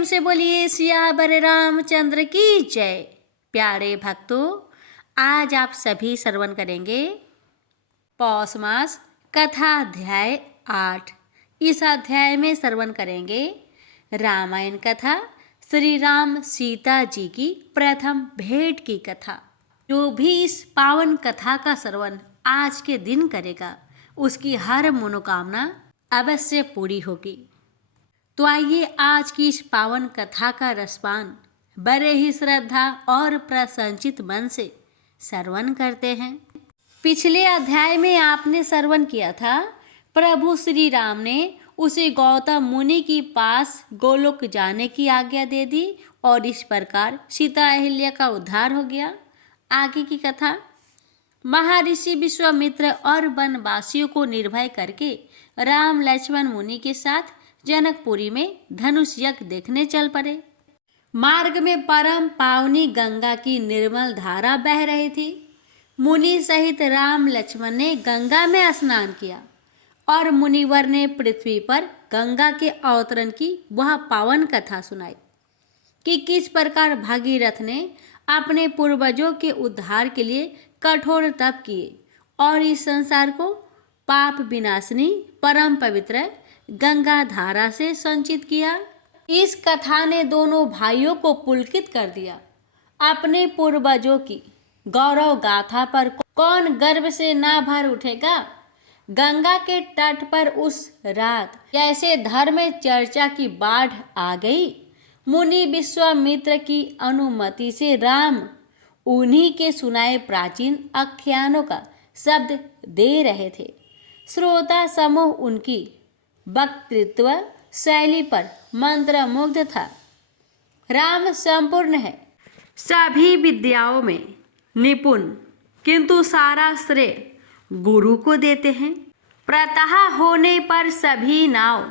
प्रेम से बोलिए सियावर रामचंद्र की जय। प्यारे भक्तों, आज आप सभी श्रवण करेंगे पौष मास कथा अध्याय 8। इस अध्याय में श्रवण करेंगे रामायण कथा, श्री राम सीता जी की प्रथम भेंट की कथा। जो भी इस पावन कथा का श्रवण आज के दिन करेगा, उसकी हर मनोकामना अवश्य पूरी होगी। तो आइए आज की इस पावन कथा का रसपान बड़े ही श्रद्धा और प्रसन्नचित मन से श्रवण करते हैं। पिछले अध्याय में आपने श्रवण किया था, प्रभु श्री राम ने उसे गौतम मुनि के पास गोलोक जाने की आज्ञा दे दी और इस प्रकार सीता अहिल्या का उद्धार हो गया। आगे की कथा, महर्षि विश्वामित्र और वनवासियों को निर्भय करके राम लक्ष्मण मुनि के साथ जनकपुरी में धनुष यज्ञ देखने चल पड़े। मार्ग में परम पावनी गंगा की निर्मल धारा बह रही थी। मुनि सहित राम लक्ष्मण ने गंगा में स्नान किया और मुनिवर ने पृथ्वी पर गंगा के अवतरण की वह पावन कथा सुनाई कि किस प्रकार भागीरथ ने अपने पूर्वजों के उद्धार के लिए कठोर तप किए और इस संसार को पाप विनाशिनी परम पवित्र गंगा धारा से संचित किया। इस कथा ने दोनों भाइयों को पुलकित कर दिया। अपने पूर्वजों की गौरव गाथा पर कौन गर्व से ना भर उठेगा। गंगा के तट पर उस रात जैसे धर्म चर्चा की बाढ़ आ गई। मुनि विश्वामित्र की अनुमति से राम उन्हीं के सुनाए प्राचीन आख्यानों का शब्द दे रहे थे। श्रोता समूह उनकी वक्तृत्व शैली पर मंत्रमुग्ध था। राम संपूर्ण है, सभी विद्याओं में निपुण, किंतु सारा श्रेय गुरु को देते हैं। प्रातः होने पर सभी नाव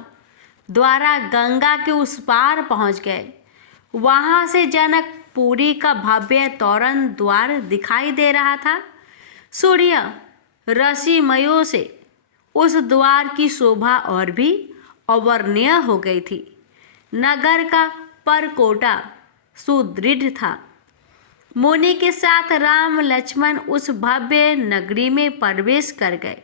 द्वारा गंगा के उस पार पहुंच गए। वहां से जनकपुरी का भव्य तोरण द्वार दिखाई दे रहा था। सूर्य रश्मियों से उस द्वार की शोभा और भी अवर्णनीय हो गई थी। नगर का परकोटा सुदृढ़ था। मुनि के साथ राम लक्ष्मण उस भव्य नगरी में प्रवेश कर गए।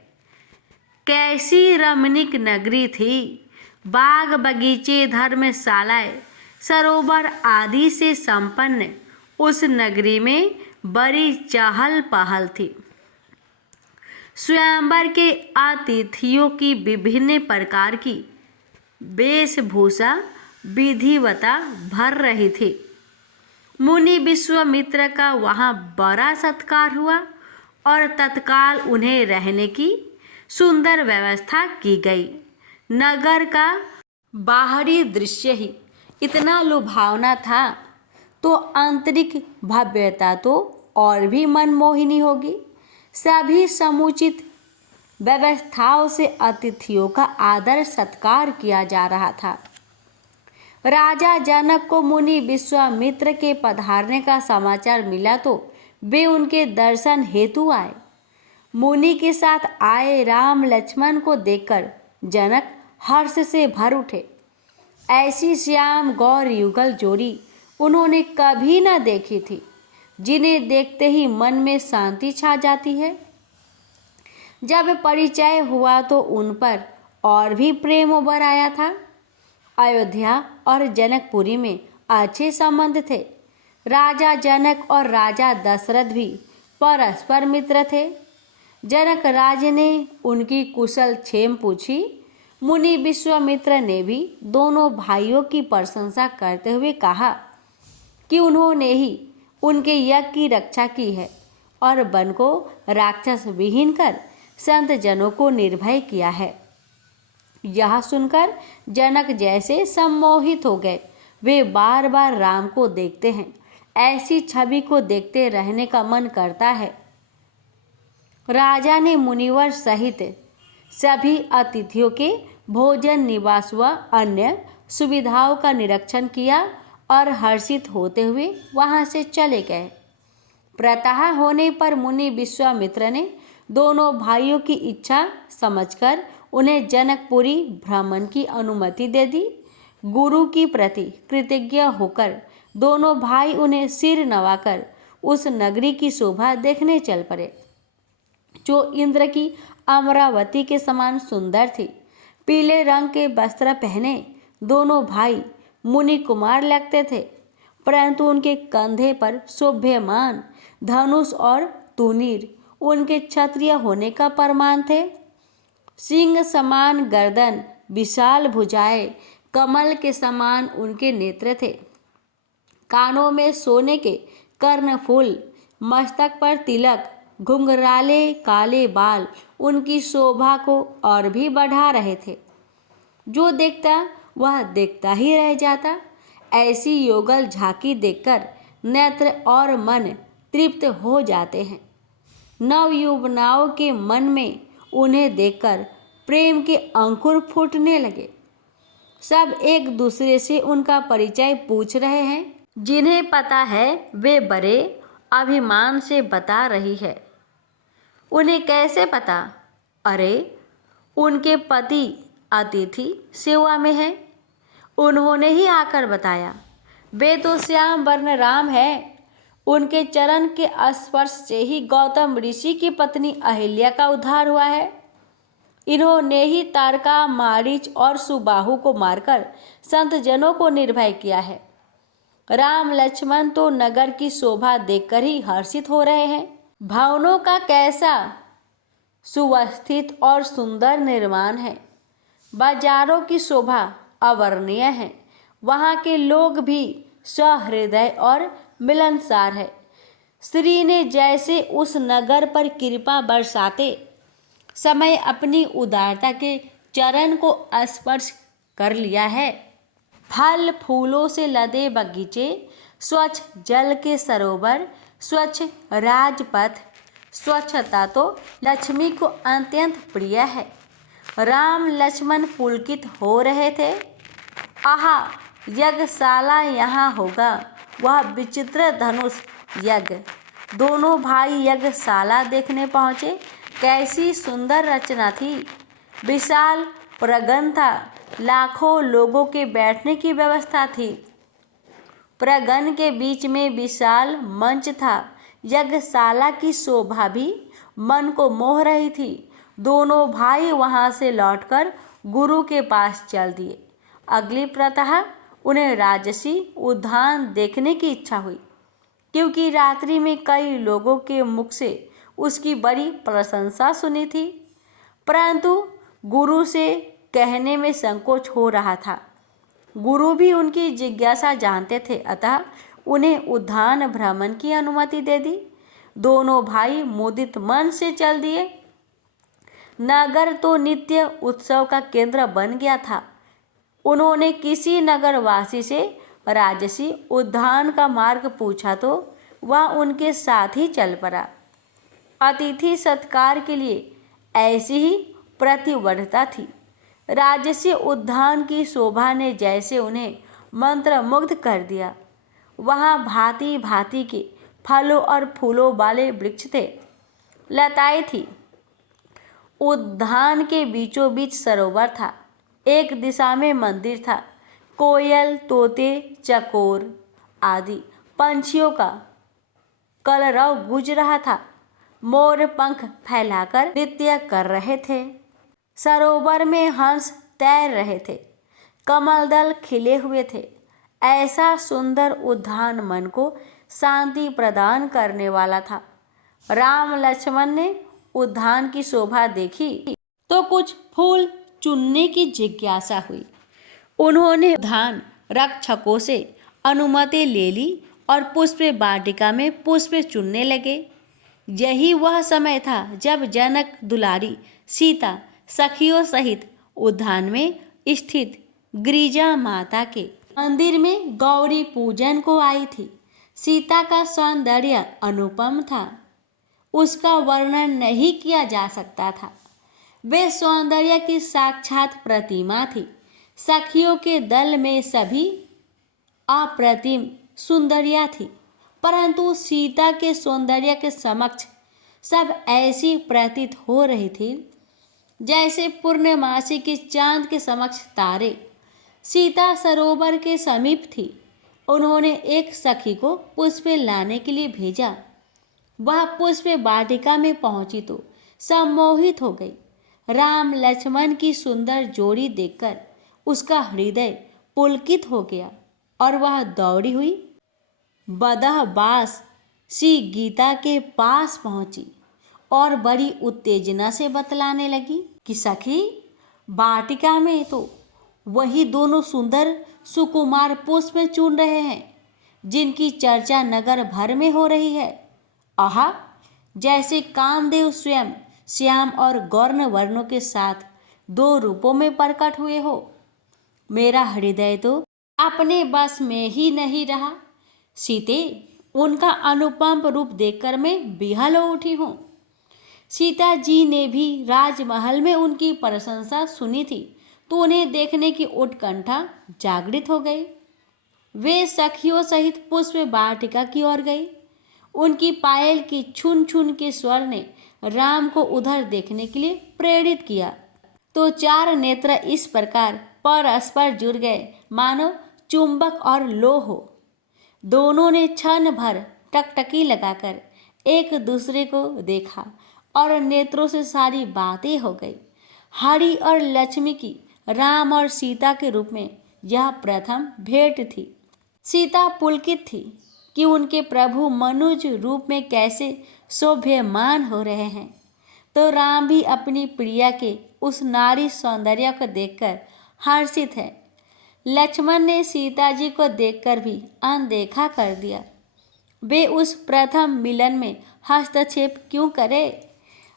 कैसी रमणीक नगरी थी। बाग बगीचे, धर्मशालाएं, सरोवर आदि से संपन्न उस नगरी में बड़ी चहल पहल थी। स्वयंवर के अतिथियों की विभिन्न प्रकार की वेशभूषा विधिवता भर रही थी। मुनि विश्वामित्र का वहाँ बड़ा सत्कार हुआ और तत्काल उन्हें रहने की सुंदर व्यवस्था की गई। नगर का बाहरी दृश्य ही इतना लुभावना था, तो आंतरिक भव्यता तो और भी मनमोहिनी होगी। सभी समुचित व्यवस्थाओं से अतिथियों का आदर सत्कार किया जा रहा था। राजा जनक को मुनि विश्वामित्र के पधारने का समाचार मिला तो वे उनके दर्शन हेतु आए। मुनि के साथ आए राम लक्ष्मण को देखकर जनक हर्ष से भर उठे। ऐसी श्याम गौर युगल जोड़ी उन्होंने कभी न देखी थी, जिन्हें देखते ही मन में शांति छा जाती है। जब परिचय हुआ तो उन पर और भी प्रेम उभर आया था। अयोध्या और जनकपुरी में अच्छे संबंध थे। राजा जनक और राजा दशरथ भी परस्पर मित्र थे। जनक राज ने उनकी कुशल क्षेम पूछी। मुनि विश्वामित्र ने भी दोनों भाइयों की प्रशंसा करते हुए कहा कि उन्होंने ही उनके यज्ञ की रक्षा की है और वन को राक्षस विहीन कर संत जनों को निर्भय किया है। यह सुनकर जनक जैसे सम्मोहित हो गए। वे बार बार राम को देखते हैं। ऐसी छवि को देखते रहने का मन करता है। राजा ने मुनिवर सहित सभी अतिथियों के भोजन, निवास व अन्य सुविधाओं का निरीक्षण किया और हर्षित होते हुए वहां से चले गए। प्रातः होने पर मुनि विश्वामित्र ने दोनों भाइयों की इच्छा समझकर उन्हें जनकपुरी भ्रमण की अनुमति दे दी। गुरु की प्रति कृतज्ञ होकर दोनों भाई उन्हें सिर नवाकर उस नगरी की शोभा देखने चल पड़े, जो इंद्र की अमरावती के समान सुंदर थी। पीले रंग के वस्त्र पहने दोनों भाई मुनि कुमार लगते थे, परंतु उनके कंधे पर शोभ्यमान धनुष और तूनीर उनके क्षत्रिय होने का प्रमाण थे। सिंह समान गर्दन, विशाल भुजाएं, कमल के समान उनके नेत्र थे। कानों में सोने के कर्णफूल, मस्तक पर तिलक, घुंघराले काले बाल उनकी शोभा को और भी बढ़ा रहे थे। जो देखता वह देखता ही रह जाता। ऐसी योगल झांकी देखकर नेत्र और मन तृप्त हो जाते हैं। नवयुवनाओं के मन में उन्हें देखकर प्रेम के अंकुर फूटने लगे। सब एक दूसरे से उनका परिचय पूछ रहे हैं। जिन्हें पता है वे बड़े अभिमान से बता रही है। उन्हें कैसे पता? अरे, उनके पति अतिथि सेवा में है, उन्होंने ही आकर बताया। वे तो श्याम वर्ण राम है। उनके चरण के स्पर्श से ही गौतम ऋषि की पत्नी अहिल्या का उद्धार हुआ है। इन्होंने ही तारका, मारीच और सुबाहु को मारकर संत जनों को निर्भय किया है। राम लक्ष्मण तो नगर की शोभा देखकर ही हर्षित हो रहे हैं। भवनों का कैसा सुव्यवस्थित और सुंदर निर्माण है। बाजारों की शोभा अवर्णनीय है। वहाँ के लोग भी सहृदय और मिलनसार है। श्री ने जैसे उस नगर पर कृपा बरसाते समय अपनी उदारता के चरण को स्पर्श कर लिया है। फल फूलों से लदे बगीचे, स्वच्छ जल के सरोवर, स्वच्छ राजपथ, स्वच्छता तो लक्ष्मी को अत्यंत प्रिय है। राम लक्ष्मण पुलकित हो रहे थे। आहा, यज्ञशाला यहाँ होगा, वह विचित्र धनुष यज्ञ। दोनों भाई यज्ञशाला देखने पहुँचे। कैसी सुंदर रचना थी। विशाल प्रांगण था। लाखों लोगों के बैठने की व्यवस्था थी। प्रांगण के बीच में विशाल मंच था। यज्ञशाला की शोभा भी मन को मोह रही थी। दोनों भाई वहां से लौटकर गुरु के पास चल दिए। अगली प्रातः उन्हें राजसी उद्यान देखने की इच्छा हुई, क्योंकि रात्रि में कई लोगों के मुख से उसकी बड़ी प्रशंसा सुनी थी, परंतु गुरु से कहने में संकोच हो रहा था। गुरु भी उनकी जिज्ञासा जानते थे, अतः उन्हें उद्यान भ्रमण की अनुमति दे दी। दोनों भाई मुदित मन से चल दिए। नगर तो नित्य उत्सव का केंद्र बन गया था। उन्होंने किसी नगरवासी से राजसी उद्यान का मार्ग पूछा तो वह उनके साथ ही चल पड़ा। अतिथि सत्कार के लिए ऐसी ही प्रतिबद्धता थी। राजसी उद्यान की शोभा ने जैसे उन्हें मंत्रमुग्ध कर दिया। वहाँ भांति भांति के फलों और फूलों वाले वृक्ष थे, लताएं थी। उद्यान के बीचों बीच सरोवर था। एक दिशा में मंदिर था। कोयल, तोते, चकोर आदि पंछियों का कलरव गूंज रहा था। मोर पंख फैलाकर नृत्य कर रहे थे। सरोवर में हंस तैर रहे थे। कमल दल खिले हुए थे। ऐसा सुंदर उद्यान मन को शांति प्रदान करने वाला था। राम लक्ष्मण ने उद्यान की शोभा देखी तो कुछ फूल चुनने की जिज्ञासा हुई। उन्होंने उद्यान रक्षकों से अनुमति ले ली और पुष्प वाटिका में पुष्प चुनने लगे। यही वह समय था जब जनक दुलारी सीता सखियों सहित उद्यान में स्थित गिरिजा माता के मंदिर में गौरी पूजन को आई थी। सीता का सौंदर्य अनुपम था। उसका वर्णन नहीं किया जा सकता था। वे सौंदर्य की साक्षात प्रतिमा थी। सखियों के दल में सभी अप्रतिम सुंदरिया थी, परंतु सीता के सौंदर्य के समक्ष सब ऐसी प्रतीत हो रही थी जैसे पूर्णमासी के चांद के समक्ष तारे। सीता सरोवर के समीप थी। उन्होंने एक सखी को पुष्प लाने के लिए भेजा। वह पुष्प वाटिका में पहुंची तो सम्मोहित हो गई। राम लक्ष्मण की सुंदर जोड़ी देखकर उसका हृदय पुलकित हो गया और वह दौड़ी हुई बदह बास सी गीता के पास पहुंची और बड़ी उत्तेजना से बतलाने लगी कि सखी, वाटिका में तो वही दोनों सुंदर सुकुमार पुष्प चुन रहे हैं जिनकी चर्चा नगर भर में हो रही है। आहा, जैसे कामदेव स्वयं श्याम और गौर्ण वर्णों के साथ दो रूपों में प्रकट हुए हो। मेरा हृदय तो अपने बस में ही नहीं रहा। सीते, उनका अनुपम रूप देखकर मैं विहल हो उठी हूँ। सीता जी ने भी राजमहल में उनकी प्रशंसा सुनी थी तो उन्हें देखने की उत्कंठा जागृत हो गई। वे सखियों सहित पुष्प वाटिका की ओर गई। उनकी पायल की छुन छुन के स्वर ने राम को उधर देखने के लिए प्रेरित किया तो चार नेत्र इस प्रकार परस्पर जुड़ गए मानो चुंबक और लोह हो। दोनों ने क्षण भर टकटकी लगाकर एक दूसरे को देखा और नेत्रों से सारी बातें हो गई। हरि और लक्ष्मी की राम और सीता के रूप में यह प्रथम भेंट थी। सीता पुलकित थी कि उनके प्रभु मनुज रूप में कैसे शोभ्यमान हो रहे हैं, तो राम भी अपनी प्रिया के उस नारी सौंदर्य को देखकर हर्षित है। लक्ष्मण ने सीता जी को देखकर भी अनदेखा कर दिया। वे उस प्रथम मिलन में हस्तक्षेप क्यों करे?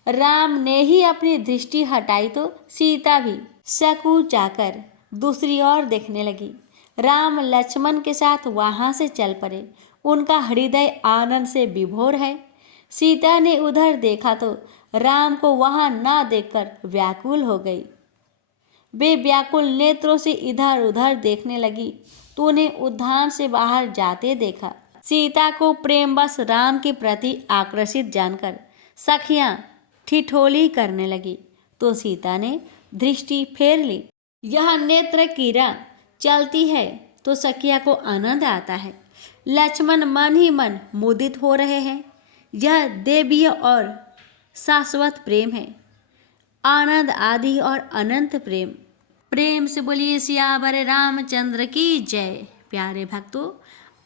राम ने ही अपनी दृष्टि हटाई तो सीता भी सकुचाकर दूसरी ओर देखने लगी। राम लक्ष्मण के साथ वहां से चल पड़े। उनका हृदय आनंद से विभोर है। सीता ने उधर देखा तो राम को वहां न देखकर व्याकुल हो गई। वे व्याकुल नेत्रों से इधर उधर देखने लगी तो उन्हें उद्यान से बाहर जाते देखा। सीता को प्रेमवश राम के प्रति आकर्षित जानकर सखियां ठिठोली करने लगी तो सीता ने दृष्टि फेर ली। यह नेत्र किरण चलती है तो सखिया को आनंद आता है। लक्ष्मण मन ही मन मुदित हो रहे हैं। यह देवीय और शाश्वत प्रेम है, आनंद आदि और अनंत प्रेम। प्रेम से बोलिए सियावर रामचंद्र की जय। प्यारे भक्तों,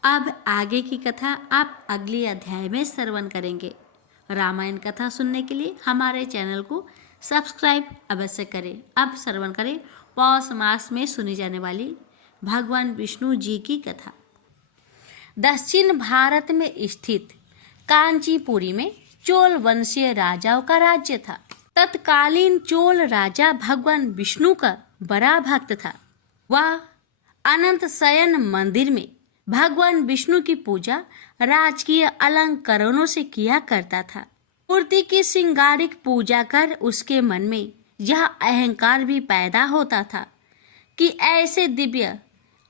अब आगे की कथा आप अगले अध्याय में श्रवण करेंगे। रामायण कथा सुनने के लिए हमारे चैनल को सब्सक्राइब अवश्य करें। अब श्रवण करें पौष मास में सुनी जाने वाली भगवान विष्णु जी की कथा। दक्षिण भारत में स्थित कांचीपुरी में चोल वंशीय राजाओं का राज्य था। तत्कालीन चोल राजा भगवान विष्णु का बड़ा भक्त था। वह अनंत शयन मंदिर में भगवान विष्णु की पूजा राजकीय अलंकरणों से किया करता था। मूर्ति की श्रृंगारिक पूजा कर उसके मन में यह अहंकार भी पैदा होता था कि ऐसे दिव्य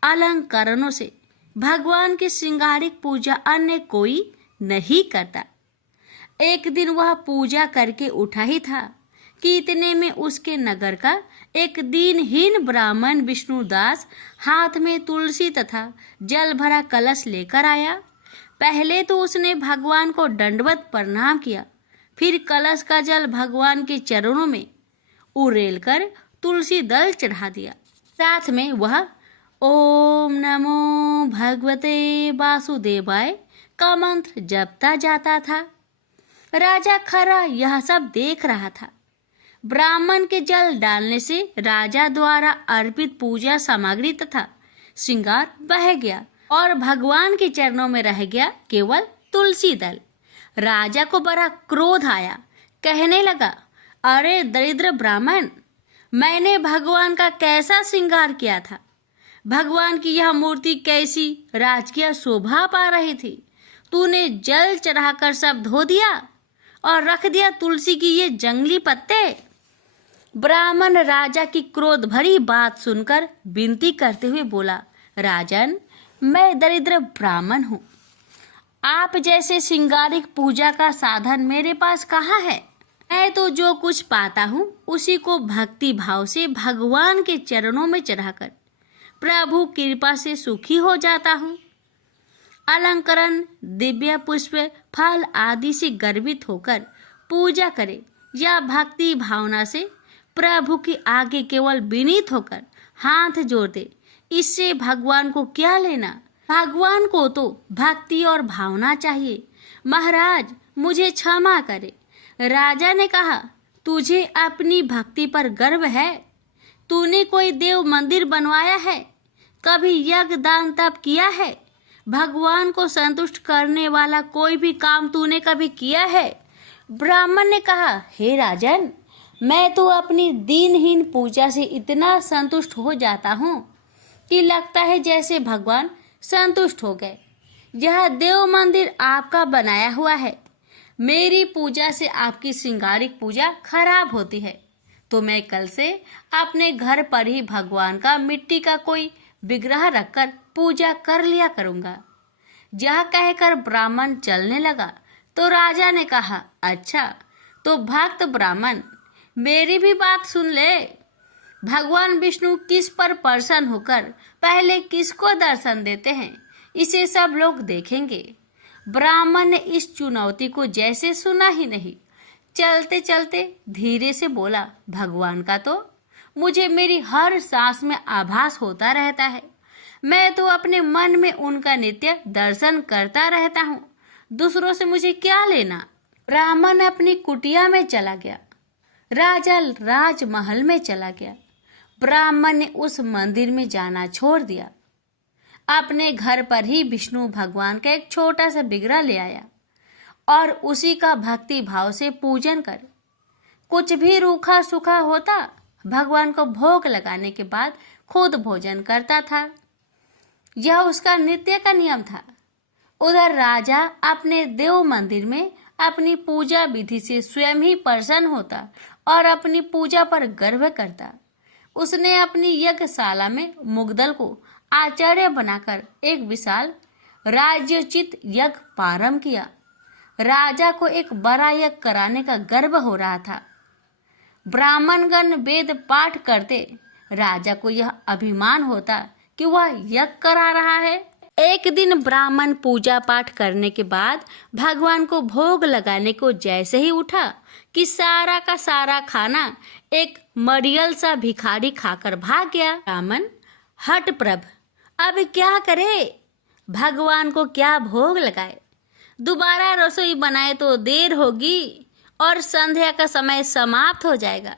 अलंकरणों से भगवान की श्रृंगारिक पूजा अन्य कोई नहीं करता। एक दिन वह पूजा करके उठा ही था कि इतने में उसके नगर का एक दीनहीन ब्राह्मण विष्णुदास हाथ में तुलसी तथा जल भरा कलश लेकर आया। पहले तो उसने भगवान को दंडवत प्रणाम किया, फिर कलश का जल भगवान के चरणों में उड़ेल कर तुलसी दल चढ़ा दिया। साथ में वह ओम नमो भगवते वासुदेवाय का मंत्र जपता जाता था। राजा खरा यह सब देख रहा था। ब्राह्मण के जल डालने से राजा द्वारा अर्पित पूजा सामग्री तथा श्रृंगार बह गया और भगवान के चरणों में रह गया केवल तुलसी दल। राजा को बड़ा क्रोध आया। कहने लगा, अरे दरिद्र ब्राह्मण, मैंने भगवान का कैसा श्रृंगार किया था। भगवान की यह मूर्ति कैसी राजकीय शोभा पा रही थी। तूने जल चढ़ाकर सब धो दिया और रख दिया तुलसी की ये जंगली पत्ते। ब्राह्मण राजा की क्रोध भरी बात सुनकर विनती करते हुए बोला, राजन, मैं दरिद्र ब्राह्मण हूँ। आप जैसे श्रृंगारिक पूजा का साधन मेरे पास कहाँ है। मैं तो जो कुछ पाता हूँ उसी को भक्ति भाव से भगवान के चरणों में चढ़ाकर प्रभु कृपा से सुखी हो जाता हूँ। अलंकरण, दिव्य पुष्प, फल आदि से गर्वित होकर पूजा करे या भक्ति भावना से प्रभु के आगे केवल विनीत होकर हाथ जोड़ दे, इससे भगवान को क्या लेना। भगवान को तो भक्ति और भावना चाहिए। महाराज, मुझे क्षमा करे। राजा ने कहा, तुझे अपनी भक्ति पर गर्व है? तूने कोई देव मंदिर बनवाया है? कभी यज्ञ दान तप किया है? भगवान को संतुष्ट करने वाला कोई भी काम तूने कभी किया है? ब्राह्मण ने कहा, हे राजन, मैं तो अपनी दीनहीन पूजा से इतना संतुष्ट हो जाता हूँ कि लगता है जैसे भगवान संतुष्ट हो गए। यह देव मंदिर आपका बनाया हुआ है। मेरी पूजा से आपकी श्रृंगारिक पूजा खराब होती है, तो मैं कल से अपने घर पर ही भगवान का मिट्टी का कोई विग्रह रखकर पूजा कर लिया करूंगा। यह कहकर ब्राह्मण चलने लगा तो राजा ने कहा, अच्छा तो भक्त ब्राह्मण, मेरी भी बात सुन ले। भगवान विष्णु किस पर प्रसन्न होकर पहले किसको दर्शन देते हैं, इसे सब लोग देखेंगे। ब्राह्मण ने इस चुनौती को जैसे सुना ही नहीं, चलते चलते धीरे से बोला, भगवान का तो मुझे मेरी हर सांस में आभास होता रहता है। मैं तो अपने मन में उनका नित्य दर्शन करता रहता हूँ। दूसरों से मुझे क्या लेना। ब्राह्मण अपनी कुटिया में चला गया। राजा राजमहल में चला गया। ब्राह्मण ने उस मंदिर में जाना छोड़ दिया। अपने घर पर ही विष्णु भगवान का एक छोटा सा विग्रह ले आया और उसी का भक्ति भाव से पूजन कर, कुछ भी रूखा सूखा होता भगवान को भोग लगाने के बाद खुद भोजन करता था। यह उसका नित्य का नियम था। उधर राजा अपने देव मंदिर में अपनी पूजा विधि से स्वयं ही प्रसन्न होता और अपनी पूजा पर गर्व करता। उसने अपनी यज्ञशाला में मुग्दल को आचार्य बनाकर एक विशाल राज्योचित यज्ञ प्रारंभ किया। राजा को एक बड़ा यज्ञ कराने का गर्व हो रहा था। ब्राह्मणगण वेद पाठ करते, राजा को यह अभिमान होता कि वह यज्ञ करा रहा है। एक दिन ब्राह्मण पूजा पाठ करने के बाद भगवान को भोग लगाने को जैसे ही उठा कि सारा का सारा खाना एक मड़ियल सा भिखारी खाकर भाग गया। ब्राह्मण हठप्रभ, अब क्या करे, भगवान को क्या भोग लगाए। दोबारा रसोई बनाए तो देर होगी और संध्या का समय समाप्त हो जाएगा।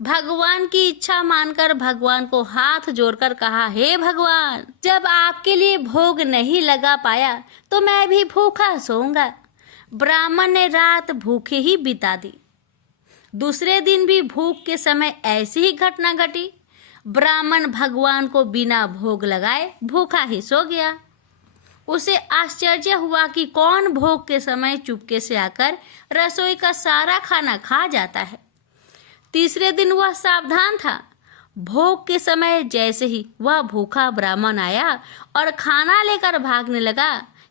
भगवान की इच्छा मानकर भगवान को हाथ जोड़कर कहा, हे भगवान, जब आपके लिए भोग नहीं लगा पाया तो मैं भी भूखा सोऊंगा। ब्राह्मण ने रात भूखे ही बिता दी। दूसरे दिन भी भूख के समय ऐसी ही घटना घटी। ब्राह्मण भगवान को बिना भोग लगाए भूखा ही सो गया। उसे आश्चर्य हुआ कि कौन भोग के समय चुपके से आकर रसोई का सारा खाना खा जाता है। तीसरे दिन वह सावधान था। भोग के समय जैसे ही वह भूखा ब्राह्मण आया और खाना लेकर भागने लगा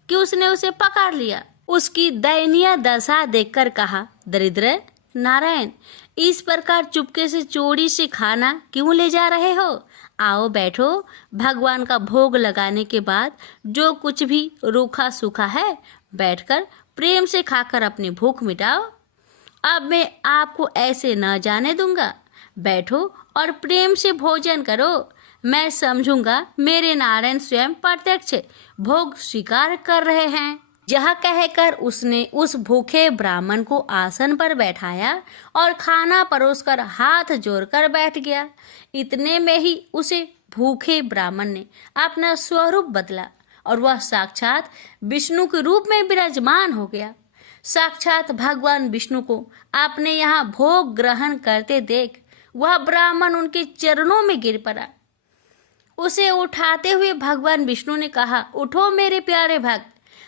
कि उसने उसे पकड़ लिया। उसकी दयनीय दशा देखकर कहा, दरिद्र नारायण, इस प्रकार चुपके से चोरी से खाना क्यों ले जा रहे हो? आओ बैठो, भगवान का भोग लगाने के बाद जो कुछ भी रूखा सूखा है बैठकर प्रेम से खाकर अपनी भूख मिटाओ। अब मैं आपको ऐसे न जाने दूंगा। बैठो और प्रेम से भोजन करो। मैं समझूंगा मेरे नारायण स्वयं प्रत्यक्ष भोग स्वीकार कर रहे हैं। यह कहकर उसने उस भूखे ब्राह्मण को आसन पर बैठाया और खाना परोसकर हाथ जोड़कर बैठ गया। इतने में ही उसे भूखे ब्राह्मण ने अपना स्वरूप बदला और वह साक्षात विष्णु के रूप में विराजमान हो गया। साक्षात भगवान विष्णु को अपने यहाँ भोग ग्रहण करते देख वह ब्राह्मण उनके चरणों में गिर पड़ा। उसे उठाते हुए भगवान विष्णु ने कहा, उठो मेरे प्यारे भक्त,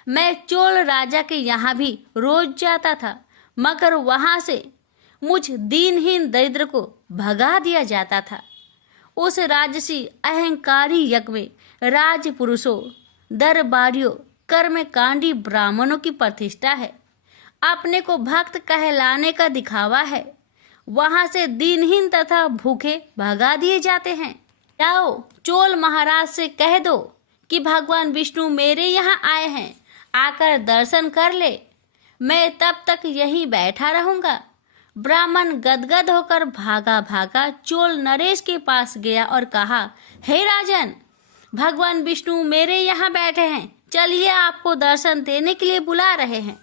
मैं चोल राजा के यहाँ भी रोज जाता था, मगर वहां से मुझ दीनहीन दरिद्र को भगा दिया जाता था। उस राजसी अहंकारी यज्ञ में राजपुरुषों, दरबारियों, कर्मकांडी ब्राह्मणों की प्रतिष्ठा है। अपने को भक्त कहलाने का दिखावा है। वहां से दीनहीन तथा भूखे भगा दिए जाते हैं। जाओ चोल महाराज से कह दो कि भगवान विष्णु मेरे यहाँ आए हैं, आकर दर्शन कर ले। मैं तब तक यहीं बैठा रहूंगा। ब्राह्मण गदगद होकर भागा भागा चोल नरेश के पास गया और कहा, हे राजन, भगवान विष्णु मेरे यहाँ बैठे हैं, चलिए आपको दर्शन देने के लिए बुला रहे हैं।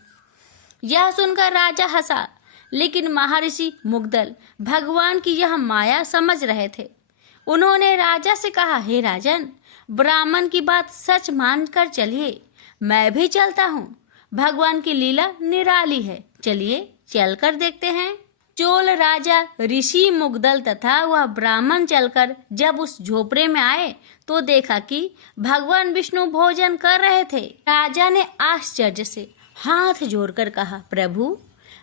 यह सुनकर राजा हंसा, लेकिन महर्षि मुग्दल भगवान की यह माया समझ रहे थे। उन्होंने राजा से कहा, हे राजन, ब्राह्मण की बात सच मानकर चलिए, मैं भी चलता हूँ। भगवान की लीला निराली है, चलिए चलकर देखते हैं। चोल राजा ऋषि मुग्दल तथा वह ब्राह्मण चलकर जब उस झोपड़े में आए तो देखा कि भगवान विष्णु भोजन कर रहे थे। राजा ने आश्चर्य से हाथ जोड़कर कहा, प्रभु,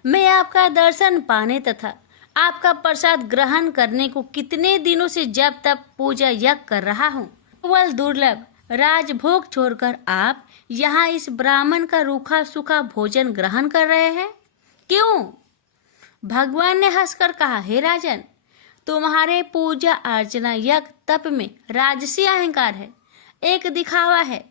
मैं आपका दर्शन पाने तथा आपका प्रसाद ग्रहण करने को कितने दिनों से जब तब पूजा यज्ञ कर रहा हूँ। केवल दुर्लभ राजभोग छोड़कर आप यहाँ इस ब्राह्मण का रूखा सूखा भोजन ग्रहण कर रहे हैं, क्यों? भगवान ने हंसकर कहा, हे राजन, तुम्हारे पूजा अर्चना यज्ञ तप में राजसी अहंकार है, एक दिखावा है।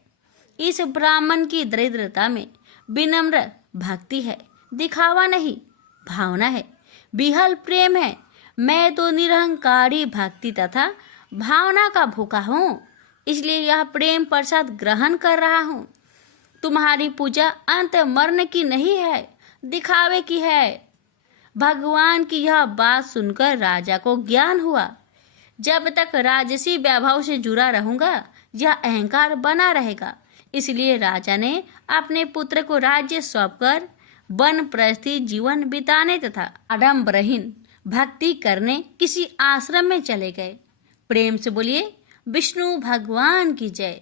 इस ब्राह्मण की दरिद्रता में विनम्र भक्ति है, दिखावा नहीं, भावना है, विहल प्रेम है। मैं तो निरहंकारी भक्ति तथा भावना का भूखा हूँ, इसलिए यह प्रेम प्रसाद ग्रहण कर रहा हूँ। तुम्हारी पूजा अंत मरण की नहीं है, दिखावे की है। भगवान की यह बात सुनकर राजा को ज्ञान हुआ। जब तक राजसी वैभव से जुड़ा रहूंगा, यह अहंकार बना रहेगा। इसलिए राजा ने अपने पुत्र को राज्य सौंपकर वनप्रस्थी जीवन बिताने तथा आडंबरहीन भक्ति करने किसी आश्रम में चले गए। प्रेम से बोलिए विष्णु भगवान की जय।